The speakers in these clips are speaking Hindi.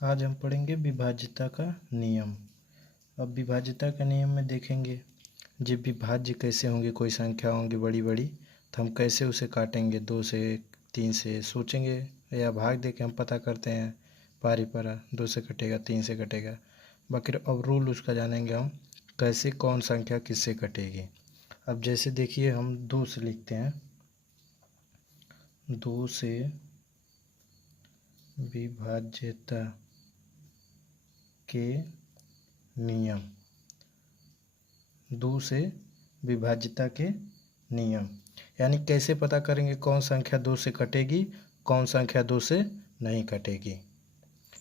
आज हम पढ़ेंगे विभाज्यता का नियम। अब विभाज्यता का नियम में देखेंगे जब विभाज्य कैसे होंगे, कोई संख्या होंगी बड़ी बड़ी तो हम कैसे उसे काटेंगे, 2 से 3 से सोचेंगे या भाग दे के हम पता करते हैं पारी पारा, 2 से कटेगा 3 से कटेगा। बाकी अब रूल उसका जानेंगे हम कैसे कौन संख्या किससे कटेगी। अब जैसे देखिए हम 2 से लिखते हैं, 2 से विभाज्यता के नियम, 2 से विभाज्यता के नियम यानी कैसे पता करेंगे कौन संख्या 2 से कटेगी, कौन संख्या 2 से नहीं कटेगी।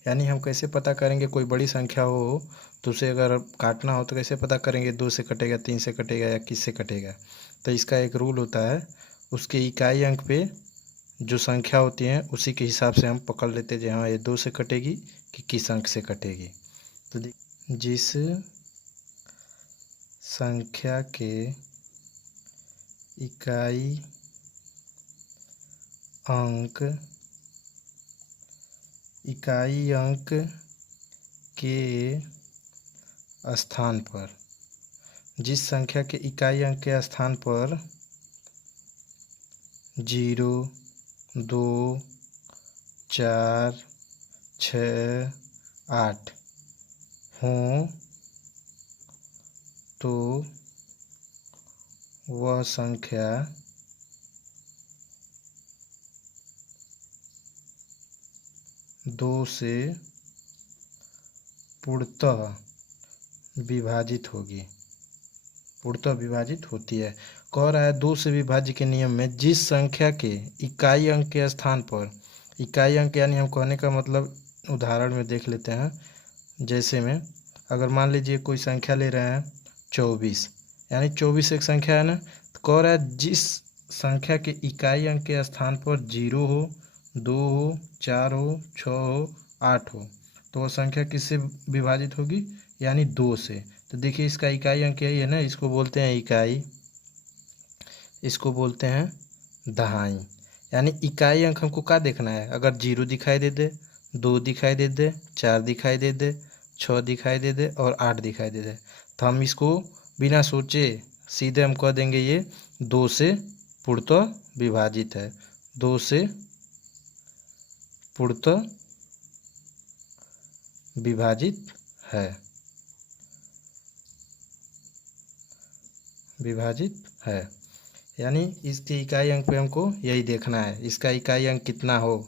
यानी हम कैसे पता करेंगे कोई बड़ी संख्या हो तो उसे अगर काटना हो तो कैसे पता करेंगे 2 से कटेगा, 3 से कटेगा या किस से कटेगा। तो इसका एक रूल होता है, उसके इकाई अंक पे जो संख्या होती है उसी के हिसाब से हम पकड़ लेते हैं हाँ ये 2 से कटेगी कि किस अंक से कटेगी। तो जिस संख्या के इकाई अंक के स्थान पर, जिस संख्या के इकाई अंक के स्थान पर 0, 2, 4, 6, 8 हों तो वह संख्या दो से पूर्णतः विभाजित होगी, पूर्णतः विभाजित होती है। कह रहा है 2 से विभाज्य के नियम में जिस संख्या के इकाई अंक के स्थान पर, इकाई अंक यानी हम कहने का मतलब उदाहरण में देख लेते हैं। जैसे में अगर मान लीजिए कोई संख्या ले रहे हैं 24, यानी 24 एक संख्या है ना, तो कह रहा है जिस संख्या के इकाई अंक के स्थान पर 0 हो, 2 हो, 4 हो, 6 हो, 8 हो तो वह संख्या किससे विभाजित होगी, यानी 2 से। तो देखिए इसका इकाई अंक यही है ना, इसको बोलते हैं इकाई, इसको बोलते हैं दहाई। यानी इकाई अंक हमको क्या देखना है, अगर 0 दिखाई दे दे, 2 दिखाई दे दे, 4 दिखाई दे दे, 6 दिखाई दे दे और 8 दिखाई दे दे तो हम इसको बिना सोचे सीधे हम कह देंगे ये 2 से पूर्णतः विभाजित है, 2 से पूर्णतः विभाजित है, विभाजित है। यानी इसके इकाई अंक पे हमको यही देखना है, इसका इकाई अंक कितना हो,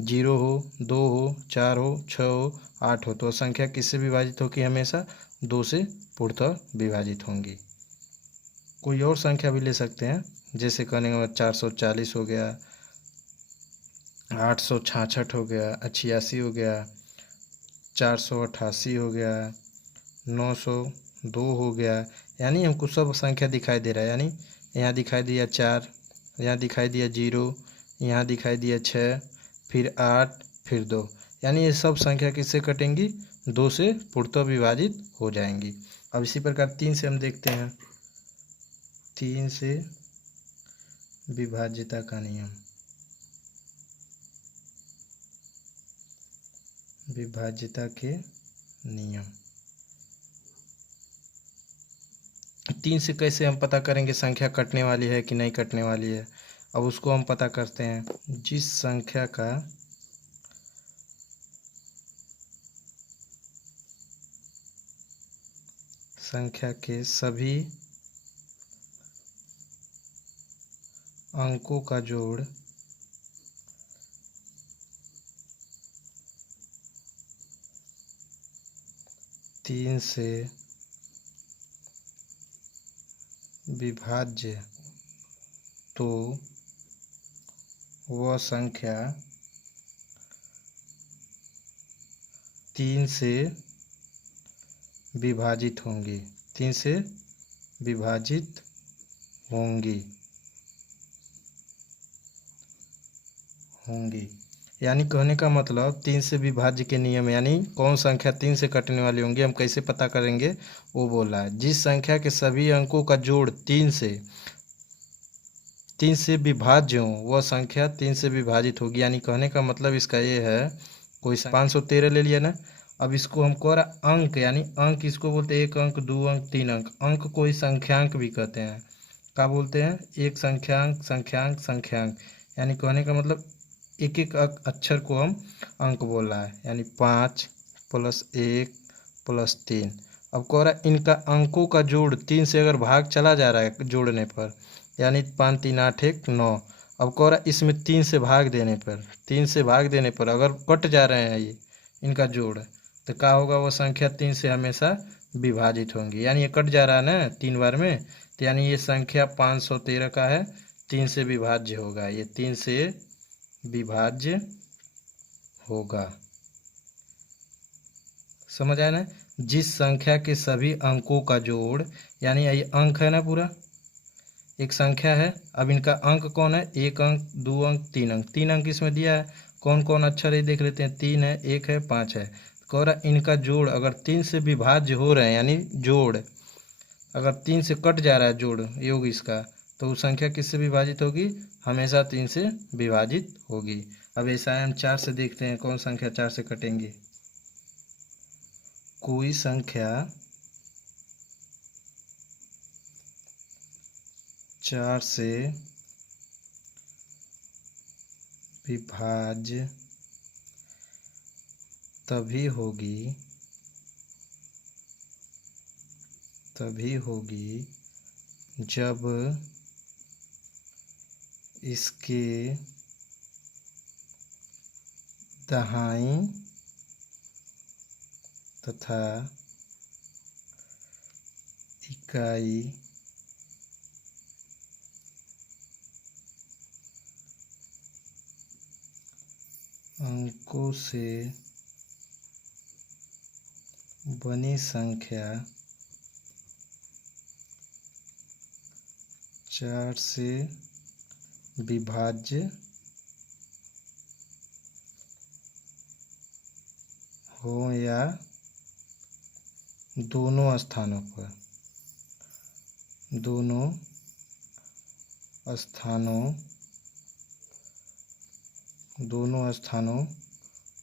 0 हो, 2 हो, 4 हो, 6 हो, 8 हो तो संख्या किससे विभाजित होगी, हमेशा 2 से पूर्णतः विभाजित होंगी। कोई और संख्या भी ले सकते हैं, जैसे कहने का 440 हो गया, 866 हो गया, 86 हो गया, 488 हो गया, 902 हो गया। यानी हमको सब संख्या दिखाई दे रहा है, यानी यहाँ दिखाई दिया 4, यहाँ दिखाई दिया 0, यहाँ दिखाई दिया 6, फिर 8, फिर 2, यानी ये सब संख्या किससे कटेंगी, 2 से पूर्णतः विभाजित हो जाएंगी। अब इसी प्रकार 3 से हम देखते हैं, 3 से विभाज्यता का नियम, विभाज्यता के नियम। 3 से कैसे हम पता करेंगे संख्या कटने वाली है कि नहीं कटने वाली है। अब उसको हम पता करते हैं, जिस संख्या का संख्या के सभी अंकों का जोड़ 3 से विभाज्य तो वह संख्या 3 से विभाजित होंगी, 3 से विभाजित होंगी। यानी कहने का मतलब 3 से विभाज्य के नियम यानी कौन संख्या 3 से कटने वाली होंगी हम कैसे पता करेंगे, वो बोला है जिस संख्या के सभी अंकों का जोड़ 3 से विभाज्य हो वह संख्या 3 से विभाजित होगी। यानी कहने का मतलब इसका ये है कोई 513 ले लिया ना। अब इसको हम कह रहा अंक, यानी अंक इसको बोलते हैं 1 अंक, 2 अंक, 3 अंक। अंक कोई संख्यांक भी कहते हैं। क्या बोलते हैं? एक संख्यांक, संख्यांक, संख्यांक। यानी कहने का मतलब एक एक अक्षर को हम अंक बोल रहा है। यानी 5 + 1 + 3। अब कह रहा है इनका अंकों का जोड़ 3 से अगर भाग चला जा रहा है जोड़ने पर, यानी 5 3 8 1 9। अब कह रहा है इसमें 3 से भाग देने पर, 3 से भाग देने पर अगर कट जा रहे हैं ये इनका जोड़, तो क्या होगा? वो संख्या 3 से हमेशा विभाजित होंगी। यानी ये कट जा रहा है ना 3 बार में, तो यानी ये संख्या 513 का है, 3 से विभाज्य होगा। ये 3 से विभाज्य होगा। समझ आया ना? जिस संख्या के सभी अंकों का जोड़, यानी ये अंक है ना, पूरा एक संख्या है। अब इनका अंक कौन है? 1 अंक, 2 अंक, 3 अंक। 3 अंक इसमें दिया है। कौन कौन अक्षर है देख लेते हैं। 3 है, 1 है, 5 है। कह रहा इनका जोड़ अगर 3 से विभाज्य हो रहे हैं, यानी जोड़ अगर 3 से कट जा रहा है जोड़ योग इसका, तो वो संख्या किससे विभाजित होगी? हमेशा 3 से विभाजित होगी। अब ऐसा है, हम 4 से देखते हैं कौन संख्या 4 से कटेंगे। कोई संख्या 4 से विभाज्य तभी होगी जब इसके दहाई तथा इकाई अंकों से बनी संख्या 4 से विभाज्य हो, या दोनों स्थानों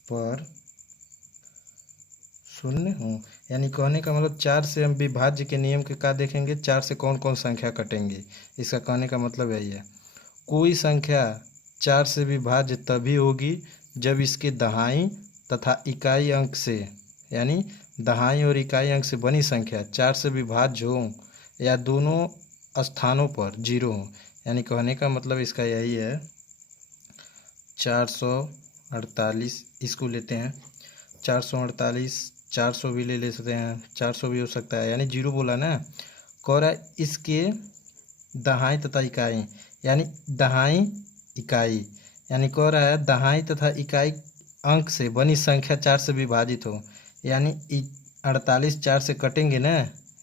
पर शून्य हो। यानी कहने का मतलब 4 से हम विभाज्य के नियम के क्या देखेंगे, 4 से कौन कौन संख्या कटेंगे। इसका कहने का मतलब यही है, कोई संख्या 4 से विभाज्य तभी होगी जब इसके दहाई तथा इकाई अंक से, यानी दहाई और इकाई अंक से बनी संख्या 4 से विभाज्य हो, या दोनों स्थानों पर 0 हो। यानी कहने का मतलब इसका यही है, 448 इसको लेते हैं, 448, 400 भी ले सकते हैं, 400 भी हो सकता है, यानी 0 बोला ना। कह रहा है इसके दहाई तथा इकाई, यानी दहाई इकाई, यानी कह रहा है दहाई तथा इकाई अंक से बनी संख्या 4 से विभाजित हो। यानी 48 4 से कटेंगे ना,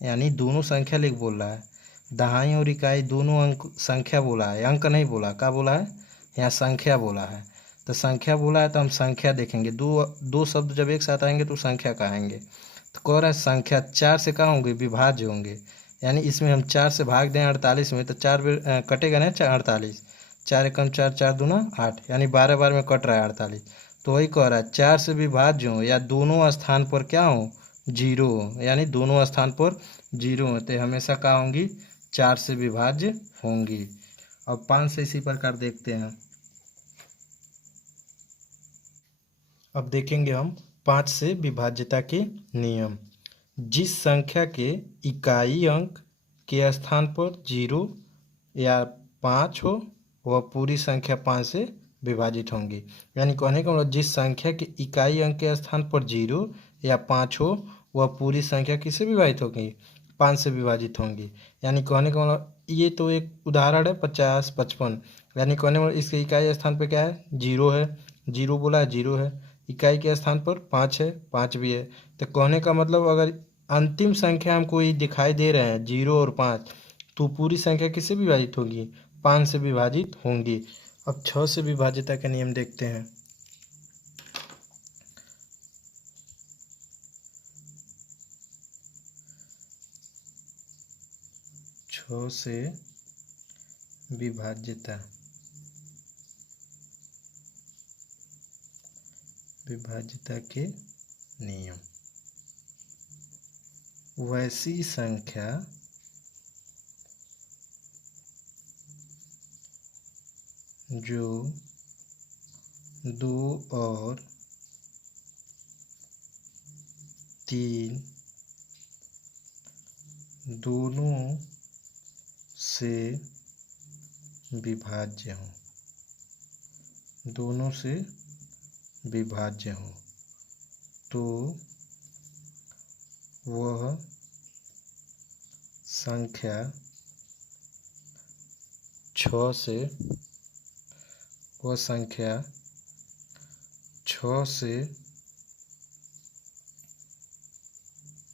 यानी दोनों संख्या लिख बोल रहा है, दहाई और इकाई दोनों अंक संख्या बोला है, अंक नहीं बोला। क्या बोला है? यहाँ संख्या बोला है। तो संख्या बोला है तो हम संख्या देखेंगे। दो शब्द जब एक साथ आएंगे तो संख्या कहेंगे। तो कह रहा है संख्या 4 से कहाँ होंगे? विभाज्य होंगे। यानी इसमें हम 4 से भाग दें 48 में, तो 4 कटेगा ना 48, 4 एकम 4, 4 दूना 8, यानी 12 बार में कट रहा है 48। तो वही कह रहा है 4 से विभाज्य हो, या दोनों स्थान पर क्या हो? 0 हो। यानी दोनों स्थान पर 0 होते हमेशा क्या होंगी? 4 से विभाज्य होंगी। अब 5 से इसी प्रकार देखते हैं। अब देखेंगे हम 5 से विभाज्यता के नियम। जिस संख्या के इकाई अंक के स्थान पर 0 या 5 हो, वह पूरी संख्या 5 से विभाजित होंगी। यानी कहने का मतलब जिस संख्या के इकाई अंक के स्थान पर 0 या 5 हो, वह पूरी संख्या किससे विभाजित होगी? 5 से विभाजित होंगी। यानी कहने का मतलब ये तो एक उदाहरण है 50 55। यानी कहने का मतलब इसके इकाई स्थान पर क्या है? 0 है, 0 बोला है, 0 है। इकाई के स्थान पर 5 है, 5 भी है। तो कहने का मतलब अगर अंतिम संख्या हमको ये दिखाई दे रहे हैं 0 और 5, तो पूरी संख्या किससे विभाजित होगी? 5 से विभाजित होंगी। अब 6 से विभाज्यता के नियम देखते हैं। 6 से विभाज्यता के नियम। वैसी संख्या जो 2 और 3 दोनों से विभाज्य हो, दोनों से विभाज्य हो तो वह संख्या 6 से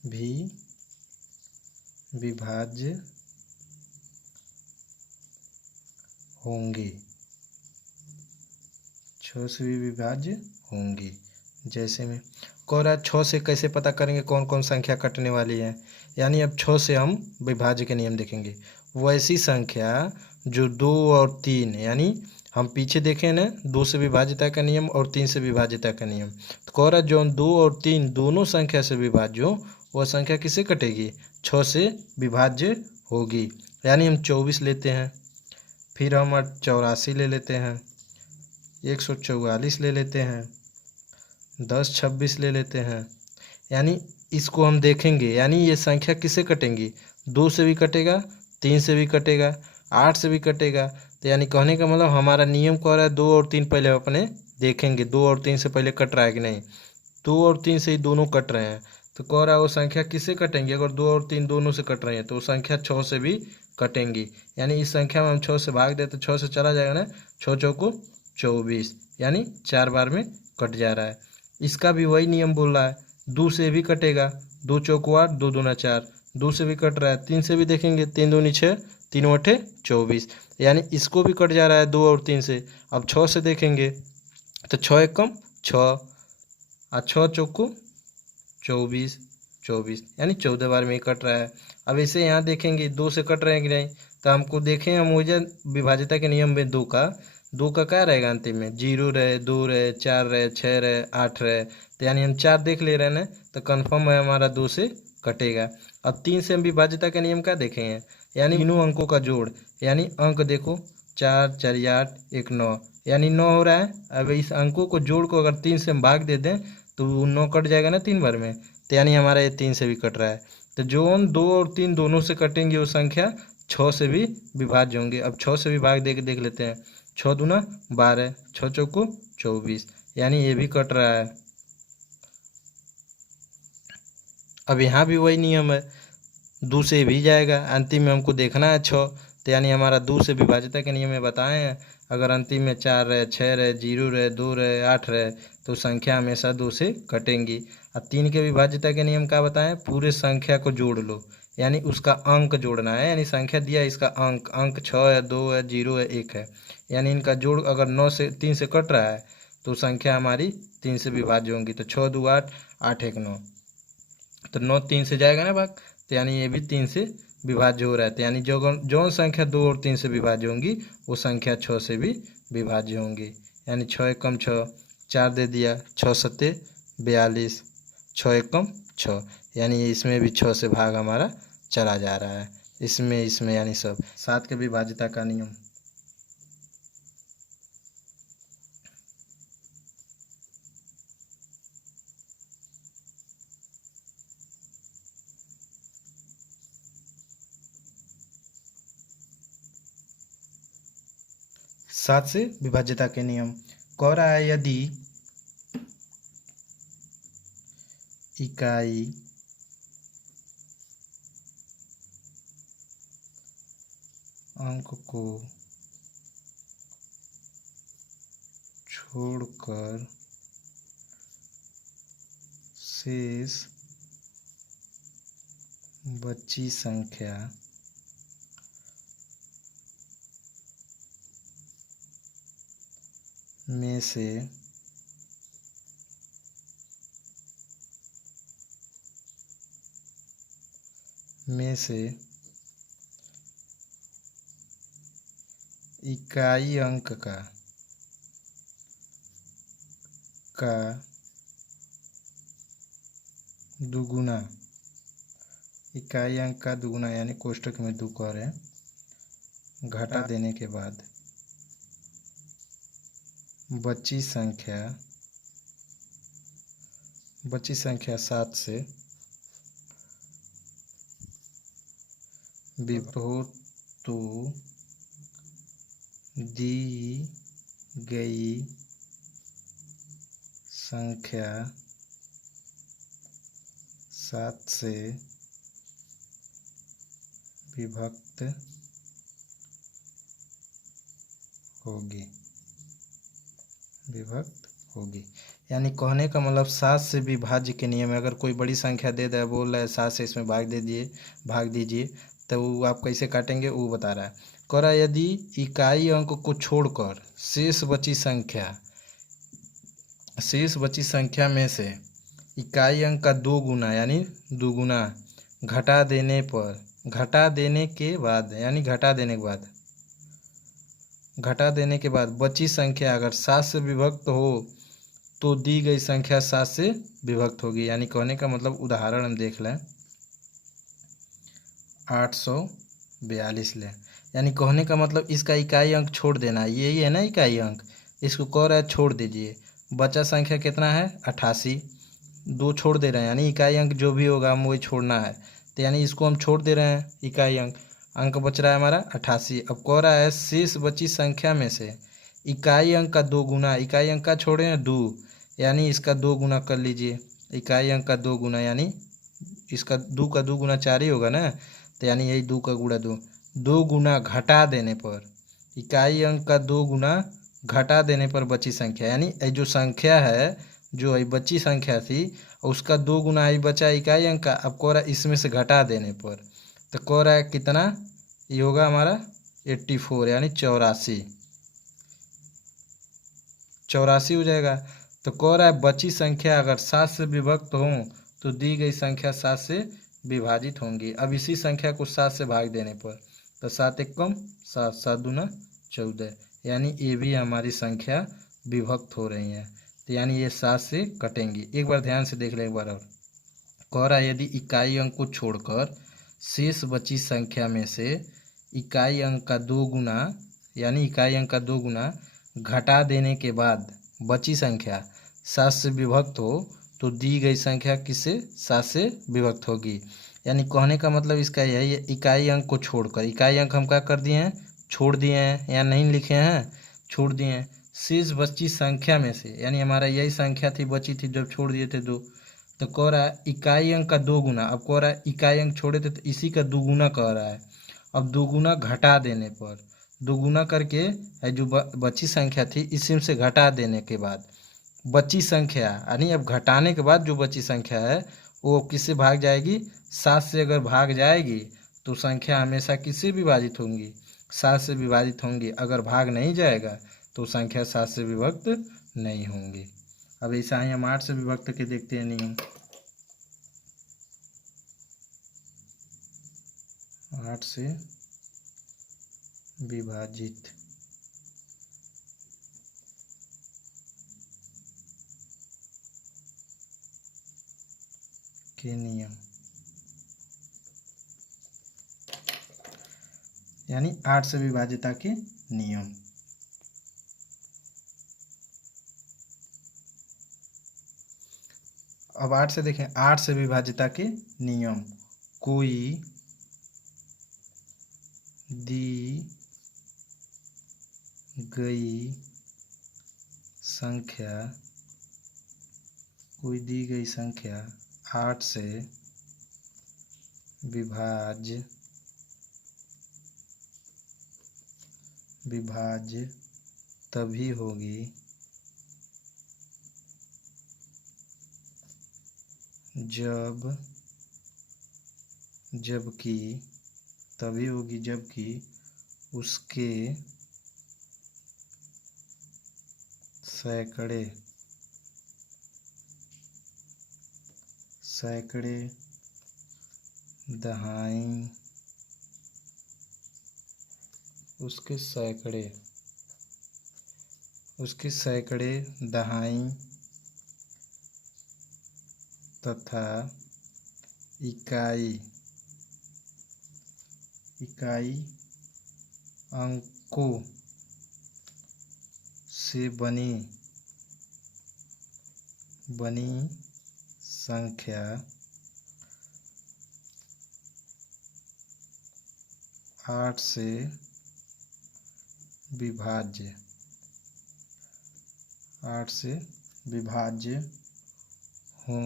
भी विभाज्य होंगे, 6 से भी विभाज्य होंगे। जैसे में कोरा 6 से कैसे पता करेंगे कौन कौन संख्या कटने वाली है, यानी अब 6 से हम विभाज्य के नियम देखेंगे। वैसी संख्या जो 2 और 3, यानी हम पीछे देखें ना, 2 से विभाज्यता का नियम और 3 से विभाज्यता का नियम। तो कोरा जो 2 और 3 दोनों संख्या से विभाज्य हो वह संख्या किससे कटेगी, 6 से विभाज्य होगी। यानी हम 24 लेते हैं, फिर हम 84 ले लेते हैं, 144 ले लेते हैं, 10 26 ले लेते हैं। यानी इसको हम देखेंगे, यानी ये संख्या किससे कटेंगी, 2 से भी कटेगा, 3 से भी कटेगा, 8 से भी कटेगा। तो यानी कहने का मतलब हमारा नियम कह रहा है 2 और 3 पहले अपने देखेंगे, 2 और 3 से पहले कट रहा है कि नहीं। 2 और 3 से ही दोनों कट रहे हैं तो कह रहा है वो संख्या किससे कटेंगी, अगर 2 और 3 दोनों से कट रही है तो वो संख्या 6 से भी कटेंगी। यानी इस संख्या में हम 6 से भाग दें तो 6 से चला जाएगा ना, 6 चौको 24, यानी 4 बार में कट जा रहा है। इसका भी वही नियम बोल रहा है, 2 से भी कटेगा, 2 चौको 8, 2 दूना 4, 2 से भी कट रहा है, 3 से भी देखेंगे, 3 दूनी 6, 3 8 24, यानी इसको भी कट जा रहा है 2 और 3 से। अब 6 से देखेंगे तो 6 एकम 6 और 6 चौको 24, 24, यानी 14 बार में ही कट रहा है। अब इसे यहाँ देखेंगे 2 से कट रहे हैं कि नहीं, तो हमको देखें हम वजह विभाज्यता के नियम में 2 का क्या रहेगा अंतिम में, 0 रहे, 2 रहे, 4 रहे, 6 रहे, 8 रहे। तो यानी हम 4 देख ले रहे हैं ना, तो कन्फर्म है हमारा 2 से कटेगा। अब 3 से हम विभाज्यता के नियम क्या देखेंगे, यानी तीनों अंकों का जोड़, यानी अंक देखो 4 4 8 1 9, यानी 9 हो रहा है। अब इस अंकों को जोड़ को अगर 3 से हम भाग दे दें तो 9 कट जाएगा ना 3 बार में, तो यानी हमारा ये 3 से भी कट रहा है। तो जो हम 2 और 3 दोनों से कटेंगे वो संख्या 6 से भी विभाज्य होंगे। अब 6 से भी भाग दे के देख लेते हैं, 6 दूना 12, 6 चौको 24, यानी ये भी कट रहा है। अब यहाँ भी वही नियम है, 2 से भी जाएगा, अंतिम में हमको देखना है 6, तो यानी हमारा 2 से विभाज्यता के नियम में बताए हैं, अगर अंतिम में 4 रहे, 6 रहे, 0 रहे, 2 रहे, 8 रहे तो संख्या हमेशा 2 से कटेंगी। अब 3 के विभाज्यता के नियम क्या बताएं, पूरे संख्या को जोड़ लो, यानी उसका अंक जोड़ना है, यानी संख्या दिया इसका अंक 6 है, 2 है, 0 है, 1 है, यानी इनका जोड़ अगर 9 से 3 से कट रहा है तो संख्या हमारी 3 से विभाज्य होंगी। तो 6 2 8, 8 1 9, तो 9 3 से जाएगा ना भाग, तो यानी ये भी 3 से विभाज्य हो रहा है। तो यानी जो संख्या 2 और 3 से विभाज्य होंगी वो संख्या 6 से भी विभाज्य होंगी। यानी 6 एकम 6, 4 दे दिया, 6 सत्ते 42, 6 एकम 6, यानी इसमें भी 6 से भाग हमारा चला जा रहा है, इसमें यानी सब। 7 के विभाज्यता का नियम, सात से विभाज्यता के नियम कह रहा है, यदि इकाई अंक को छोड़कर शेष बची संख्या में से इकाई अंक का दुगुना, इकाई अंक का दुगुना यानी कोष्ठक में 2 कह रहे हैं, घटा देने के बाद बची संख्या 7 से विभक्त तो दी गई संख्या 7 से विभक्त होगी। यानी कहने का मतलब 7 से विभाज्य के नियम है। अगर कोई बड़ी संख्या दे दे, बोल रहा है 7 से इसमें भाग दीजिए, तो वो आप कैसे काटेंगे वो बता रहा है। कह रहा है यदि इकाई अंक को छोड़कर शेष बची संख्या में से इकाई अंक का 2 गुना यानी दुगुना घटा देने के बाद बची संख्या अगर 7 से विभक्त हो तो दी गई संख्या 7 से विभक्त होगी। यानी कहने का मतलब उदाहरण हम देख लें, 842 लें। यानी कहने का मतलब इसका इकाई अंक छोड़ देना, यही है ना इकाई अंक, इसको कह रहा है छोड़ दीजिए। बचा संख्या कितना है 88, 2 छोड़ दे रहे हैं, यानी इकाई अंक जो भी होगा हम वही छोड़ना है, तो यानी इसको हम छोड़ दे रहे हैं। इकाई अंक बच रहा है हमारा 88। अब कह रहा है शेष बची संख्या में से इकाई अंक का 2 गुना, इकाई अंक का छोड़े हैं 2, यानी इसका 2 गुना कर लीजिए। इकाई अंक का 2 गुना यानी इसका 2 का 2 गुना 4 ही होगा ना, तो यानी यही 2 का गुणा 2 गुना घटा देने पर, इकाई अंक का 2 गुना घटा देने पर बची संख्या, यानी जो संख्या है जो बची संख्या थी उसका 2 गुना ही बचा इकाई अंक का। अब कह रहा है इसमें से घटा देने पर, तो कह रहा है कितना ये होगा हमारा 84 यानी 84 हो जाएगा। तो कह रहा है बची संख्या अगर 7 से विभक्त हो तो दी गई संख्या 7 से विभाजित होंगी। अब इसी संख्या को 7 से भाग देने पर, तो 7 एक कम 7, 7 दूना 14, यानी ये भी हमारी संख्या विभक्त हो रही है, तो यानी ये 7 से कटेंगी। एक बार ध्यान से देख लें एक बार और। कह रहा है यदि इकाई अंक को छोड़कर शेष बची संख्या में से इकाई अंक का 2 गुना यानी इकाई अंक का 2 गुना घटा देने के बाद बची संख्या 7 से विभक्त हो तो दी गई संख्या किससे 7 से विभक्त होगी। यानी कहने का मतलब इसका यही है, इकाई अंक को छोड़कर, इकाई अंक हम क्या कर दिए हैं छोड़ दिए हैं, या नहीं लिखे हैं छोड़ दिए हैं। शेष बची संख्या में से, यानी हमारा यही संख्या थी बची थी जब छोड़ दिए थे 2, तो कह रहा है इकाई अंक का 2 गुना। अब कह रहा है इकाई अंक छोड़े थे तो इसी का 2 गुना कह रहा है। अब 2 गुना घटा देने पर, 2 गुना करके जो बची संख्या थी इसी से घटा देने के बाद बची संख्या, यानी अब घटाने के बाद जो बची संख्या है वो किससे भाग जाएगी 7 से। अगर भाग जाएगी तो संख्या हमेशा किससे विभाजित होंगी 7 से विभाजित होंगी। अगर भाग नहीं जाएगा तो संख्या 7 से विभक्त नहीं होंगी। अब ऐसा ही हम 8 से विभक्त के देखते हैं नियम। 8 से विभाजित के नियम, यानी 8 से विभाज्यता के नियम। अब 8 से देखें, 8 से विभाज्यता के नियम। कोई दी गई संख्या 8 से विभाज्य तभी होगी जबकि उसके सैकड़े दहाई तथा इकाई अंकों से बनी संख्या 8 से विभाज्य हो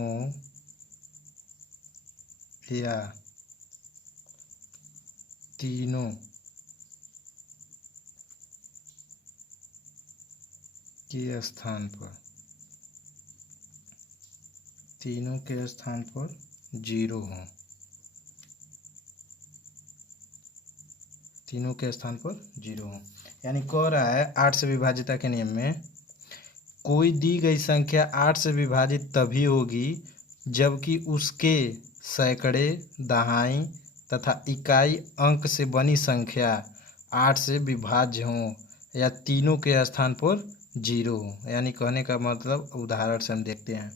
या तीनों के स्थान पर 0 हो। तीनों के स्थान पर 0 हो, यानी कह रहा है 8 से विभाज्यता के नियम में कोई दी गई संख्या 8 से विभाजित तभी होगी जबकि उसके सैकड़े, दहाई तथा इकाई अंक से बनी संख्या 8 से विभाज्य हो या तीनों के स्थान पर 0 हो। यानी कहने का मतलब उदाहरण से हम देखते हैं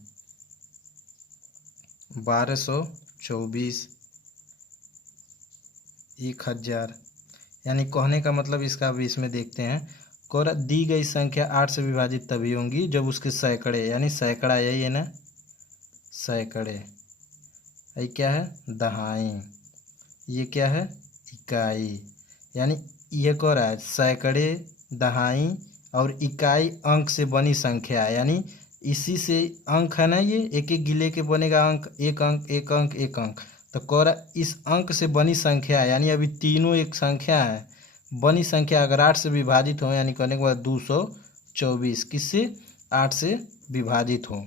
1224, 1000। यानी कहने का मतलब इसका अब इसमें देखते हैं। और दी गई संख्या 8 से विभाजित तभी होंगी जब उसके सैकड़े, यानी सैकड़ा यही है ना, सैकड़े, ये क्या है, दहाई, ये क्या है, इकाई। यानी ये कह रहा है सैकड़े, दहाई और इकाई अंक से बनी संख्या, यानी इसी से अंक है ना, ये एक एक गिले के बनेगा अंक, एक अंक एक अंक एक अंक। तो कह रहा इस अंक से बनी संख्या, यानी अभी तीनों एक संख्या है, बनी संख्या अगर 8 से विभाजित हो, यानी कहने के बाद 224 किससे, 8 से विभाजित हो,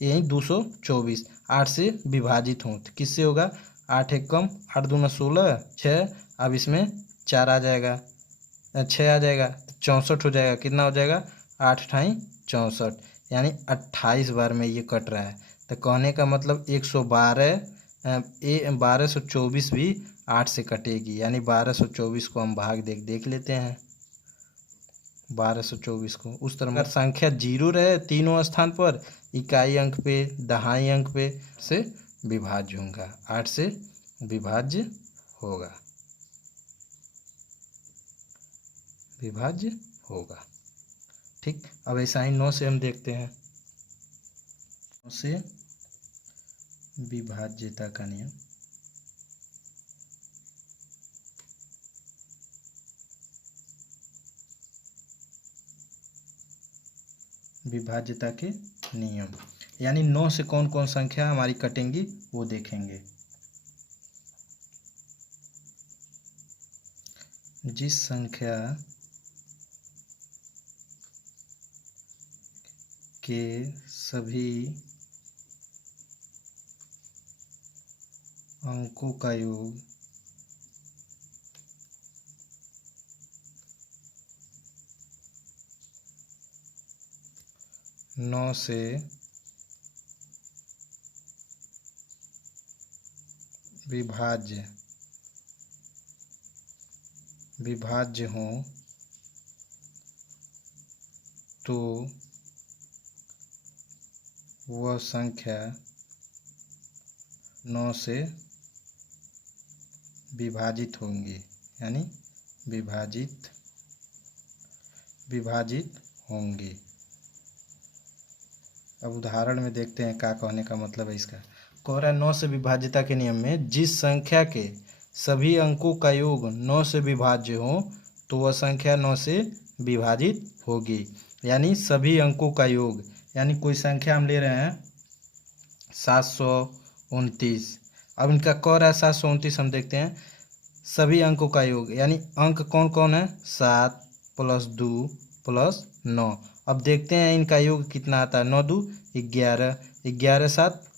यही 224 8 से विभाजित हो तो किससे होगा, 8 एक कम, 8 दूना 16, 6, अब इसमें 4 आ जाएगा, 6 आ जाएगा, 64 हो जाएगा। कितना हो जाएगा, 8 अठाई 64, यानी 28 बार में ये कट रहा है। तो कहने का मतलब 1224 भी 8 से कटेगी, यानी 1224 को हम भाग देख लेते हैं। 1224 को उस तरह अगर संख्या 0 रहे तीनों स्थान पर, इकाई अंक पे, दहाई अंक पे से विभाज्य होगा, 8 से विभाज्य होगा। ठीक, अब ऐसा ही 9 से हम देखते हैं। 9 से विभाज्यता का नियम। विभाज्यता के नियम, यानी 9 से कौन कौन संख्या हमारी कटेंगी वो देखेंगे। जिस संख्या के सभी अंकों का योग 9 से विभाज्य हो तो वह संख्या 9 से विभाजित होंगी, यानी विभाजित होंगी। अब उदाहरण में देखते हैं क्या कहने का मतलब है इसका। कह रहा है 9 से विभाज्यता के नियम में जिस संख्या के सभी अंकों का योग 9 से विभाज्य हो तो वह संख्या 9 से विभाजित होगी, यानी सभी अंकों का योग। यानी कोई संख्या हम ले रहे हैं 729, अब इनका कह रहा है 729, हम देखते हैं सभी अंकों का योग, यानी अंक कौन कौन है, 7 + 2 + 9। अब देखते हैं इनका योग कितना आता है, 9 2 11, 11 7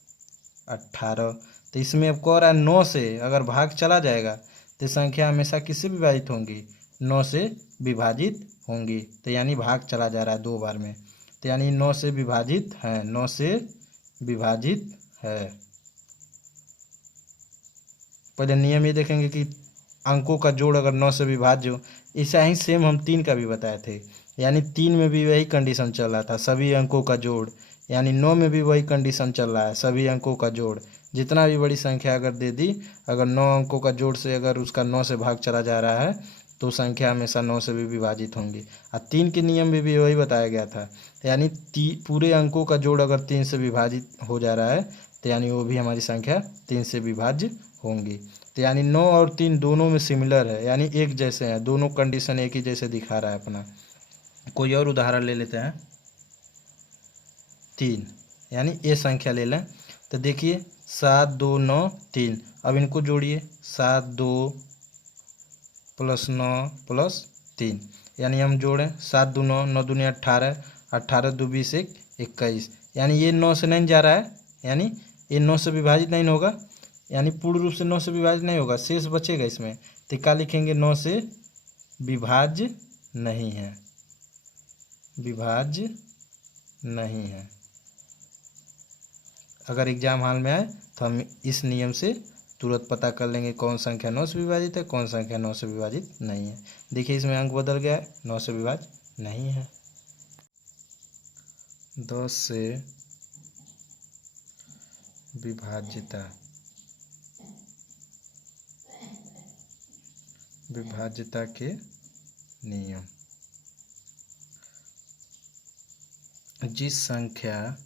18। तो इसमें अब कह रहा है 9 से अगर भाग चला जाएगा तो संख्या हमेशा किससे विभाजित होंगी, 9 से विभाजित होंगी। तो यानी भाग चला जा रहा है 2 बार में, तो यानी 9 से विभाजित है, 9 से विभाजित है। पहले नियम ये देखेंगे कि अंकों का जोड़ अगर 9 से विभाज्य हो, ऐसा ही सेम हम 3 का भी बताए थे, यानी 3 में भी वही कंडीशन चल रहा था, सभी अंकों का जोड़, यानी 9 में भी वही कंडीशन चल रहा है, सभी अंकों का जोड़। जितना भी बड़ी संख्या अगर दे दी, अगर 9 अंकों का जोड़ से अगर उसका 9 से भाग चला जा रहा है तो संख्या हमेशा 9 से भी विभाजित होंगी। और 3 के नियम में भी वही बताया गया था, यानी पूरे अंकों का जोड़ अगर 3 से विभाजित हो जा रहा है तो यानी वो भी हमारी संख्या 3 से विभाज्य होंगी। तो यानी 9 और 3 दोनों में सिमिलर है, यानी एक जैसे हैं, दोनों कंडीशन एक ही जैसे दिखा रहा है अपना। कोई और उदाहरण ले लेते हैं। 3 यानी ये संख्या ले लें, तो देखिए 7 2 9 3। अब इनको जोड़िए, 7 2 + 9 + 3, यानी हम जोड़ें 7 2 9, 9 दूनी 18, 18 2 20 1 21। यानी ये 9 से नहीं जा रहा है, यानी ये 9 से विभाजित नहीं होगा, यानी पूर्ण रूप से 9 से विभाजित नहीं होगा, शेष बचेगा इसमें। तो क्या लिखेंगे, 9 से विभाज्य नहीं है, विभाज्य नहीं है। अगर एग्जाम हॉल में आए तो हम इस नियम से तुरंत पता कर लेंगे कौन संख्या 9 से विभाजित है, कौन संख्या 9 से विभाजित नहीं है। देखिए इसमें अंक बदल गया है, 9 से विभाजित नहीं है। 10 से विभाज्यता, विभाज्यता के नियम। जिस संख्या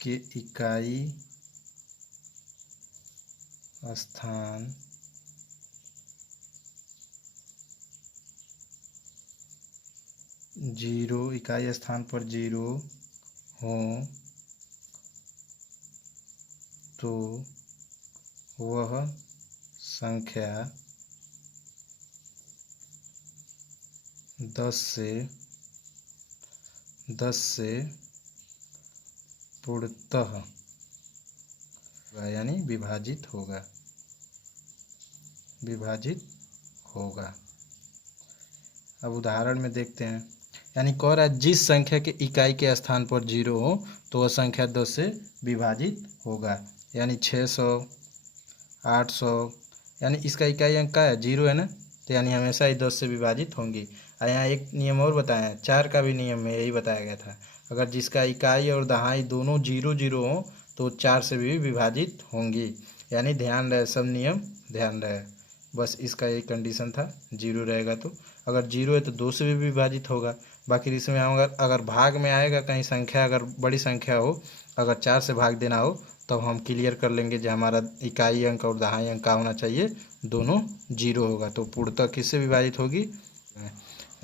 के इकाई स्थान जीरो, इकाई स्थान पर 0 हो तो वह संख्या 10 से पूर्णतः यानी विभाजित होगा, विभाजित होगा। अब उदाहरण में देखते हैं, यानी कह रहा है जिस संख्या के इकाई के स्थान पर 0 हो तो वह संख्या 10 से विभाजित होगा। यानी 600 800, यानी इसका इकाई अंक का है 0 है ना, तो यानी हमेशा ही 10 से विभाजित होंगी। और यहाँ एक नियम और बताया है, 4 का भी नियम में यही बताया गया था, अगर जिसका इकाई और दहाई दोनों 0 0 हो तो 4 से भी विभाजित होंगी। यानी ध्यान रहे, सब नियम ध्यान रहे, बस इसका यही कंडीशन था, 0 रहेगा तो, अगर 0 है तो 2 से भी विभाजित होगा। बाकी इसमें अगर भाग में आएगा कहीं संख्या, अगर बड़ी संख्या हो, अगर 4 से भाग देना हो तब हम क्लियर कर लेंगे जो हमारा इकाई अंक और दहाई अंक का होना चाहिए, दोनों 0 होगा तो पूर्णतः किससे विभाजित होगी।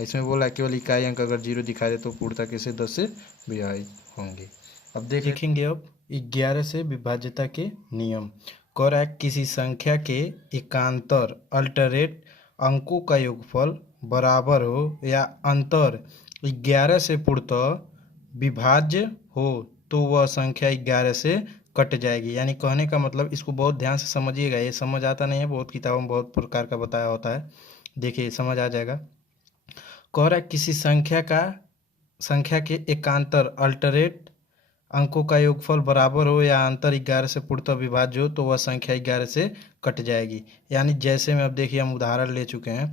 इसमें बोला केवल इकाई अंक अगर 0 दिखा दे तो पूर्णतः किससे 10 से विभाजित होंगे। अब देखेंगे अब 11 से विभाज्यता के नियम। कह रहा है किसी संख्या के एकांतर अल्टरेट अंकों का योगफल बराबर हो या अंतर 11 से पूर्णतः विभाज्य हो तो वह संख्या 11 से कट जाएगी। यानी कहने का मतलब, इसको बहुत ध्यान से समझिएगा, ये समझ आता नहीं है, बहुत किताबों में बहुत प्रकार का बताया होता है, देखिए समझ आ जाएगा। कह रहा है किसी संख्या के एकांतर अल्टरेट अंकों का योगफल बराबर हो या अंतर 11 से पूर्णतः विभाज्य हो तो वह संख्या 11 से कट जाएगी। यानी जैसे में अब देखिए हम उदाहरण ले चुके हैं,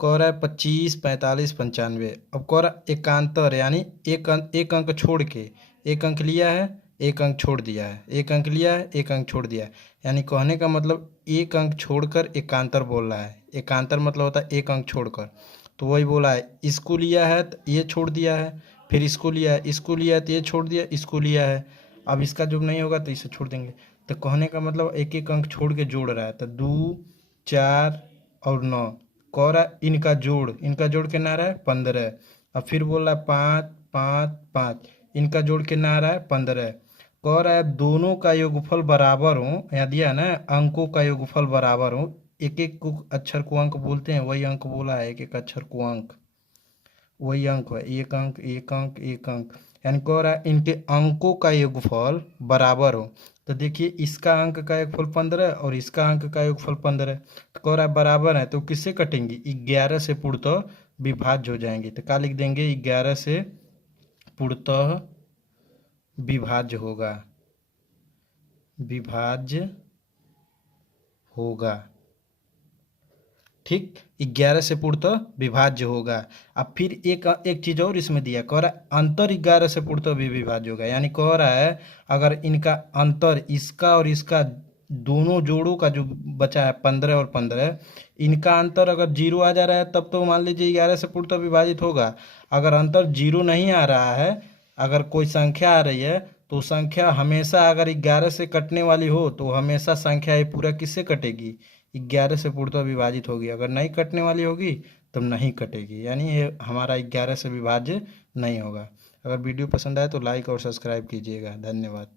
कह रहा है 25 45 95। अब कह रहा है एकांतर, यानी एक अंक छोड़ के, एक अंक लिया है एक अंक छोड़ दिया है, एक अंक लिया है एक अंक छोड़ दिया है, यानी कहने का मतलब एक अंक छोड़कर एकांतर बोल रहा है। एकांतर मतलब होता है एक अंक छोड़कर, तो वही बोला है, इसको लिया है तो ये छोड़ दिया है, फिर इसको लिया है, इसको लिया है तो ये छोड़ दिया, इसको लिया है, अब इसका जो नहीं होगा तो इसे छोड़ देंगे। तो कहने का मतलब एक एक अंक छोड़ के जोड़ रहा है, तो 2 4 और 9, कह रहा है इनका जोड़ के ना रहा है 15। अब फिर बोल रहा है 5 5 5, इनका जोड़ के ना रहा है 15। कह रहा है दोनों का योगफल बराबर हो, यहाँ दिया ना अंकों का योगफल बराबर हो, एक एक अक्षर को अंक बोलते हैं, वही अंक बोला है, एक एक अक्षर को अंक, वही अंक है, एक अंक एक अंक एक अंक, यानी कह रहा है इनके अंकों का योगफल बराबर हो। तो देखिए इसका अंक का योगफल 15 और इसका अंक का योगफल 15, तो कह रहा है बराबर है तो किससे कटेंगी, 11 से पूर्णतः विभाज्य हो जाएंगे। तो क्या लिख देंगे, 11 से पूर्णतः विभाज्य होगा, विभाज्य होगा। ठीक, 11 से पूर्णतः विभाज्य होगा। अब फिर एक चीज़ और इसमें दिया, कह रहा है अंतर 11 से पूर्णतः भी विभाज्य होगा, यानी कह रहा है अगर इनका अंतर, इसका और इसका दोनों जोड़ों का जो बचा है 15 और 15, इनका अंतर अगर 0 आ जा रहा है तब तो मान लीजिए 11 से पूर्णतः विभाजित होगा। अगर अंतर 0 नहीं आ रहा है, अगर कोई संख्या आ रही है तो संख्या हमेशा अगर 11 से कटने वाली हो तो हमेशा संख्या ये पूरा किससे कटेगी, 11 से पूर्णतः विभाजित होगी। अगर नहीं कटने वाली होगी तब नहीं कटेगी, यानी ये हमारा 11 से विभाज्य नहीं होगा। अगर वीडियो पसंद आए तो लाइक और सब्सक्राइब कीजिएगा। धन्यवाद।